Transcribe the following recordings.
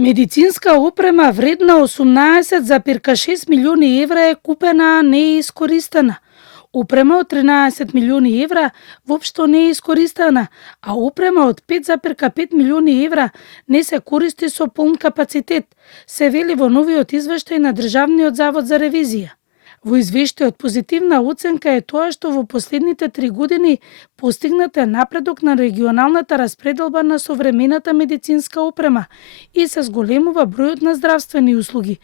Медицинска опрема вредна 18,6 милиони евра е купена, а не е искористена. Опрема од 13 милиони евра воопшто не е искористена, а опрема од 5,5 милиони евра не се користи со полн капацитет, се вели во новиот извештај на Државниот завод за ревизија. Во извештајот позитивна оценка е тоа што во последните 3 години постигнат е напредок на регионалната распределба на современата медицинска опрема и се зголемува бројот на здравствени услуги.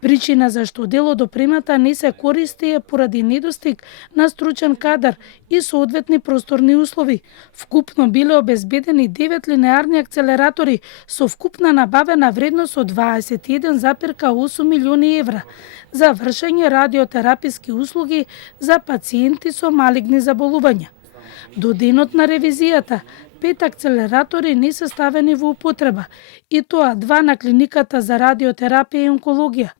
Причина зашто дел од опремата не се користи е поради недостиг на стручен кадар и соодветни просторни услови. Вкупно биле обезбедени 9 линеарни акцелератори со вкупна набавена вредност од 21,8 милиони евра за вршење радиотераписки услуги за пациенти со малигни заболувања. До денот на ревизијата, 5 акцелератори не се ставени во употреба, и тоа 2 на клиниката за радиотерапија и онкологија,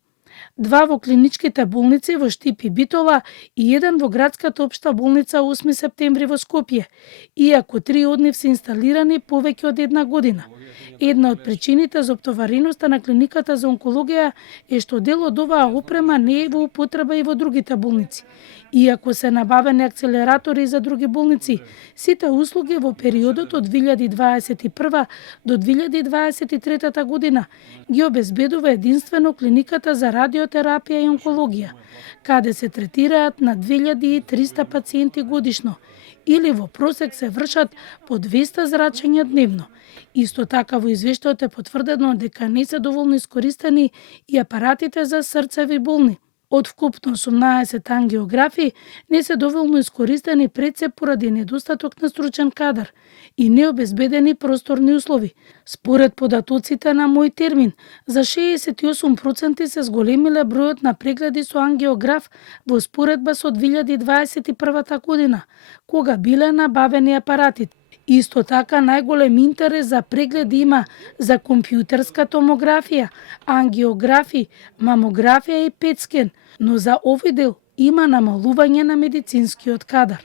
2 во клиничките болници во Штип и Битола и 1 во градската општа болница 8 септември во Скопје, иако 3 од нив се инсталирани повеќе од 1 година. Една од причините за оптовареноста на клиниката за онкологија е што дел од оваа опрема не е во употреба и во другите болници. Иако се набавени акцелератори за други болници, сите услуги во периодот од 2021 до 2023 година ги обезбедува единствено клиниката за радиотерапија и онкологија, каде се третираат на 2300 пациенти годишно, или во просек се вршат по 200 зрачења дневно. Исто така во извештајот е потврдено дека не се доволно искористени и апаратите за срцеви болни. Од вкупно 18 ангиографи не се доволно искористени пред се поради недостаток на стручен кадар и необезбедени просторни услови. Според податоците на Мој термин, за 68% се зголемиле бројот на прегледи со ангиограф во споредба со 2021 година, кога биле набавени апаратите. Исто така најголем интерес за прегледи има за компјутерска томографија, ангиографи, мамографија и пет скен, но за овој дел има намалување на медицинскиот кадар.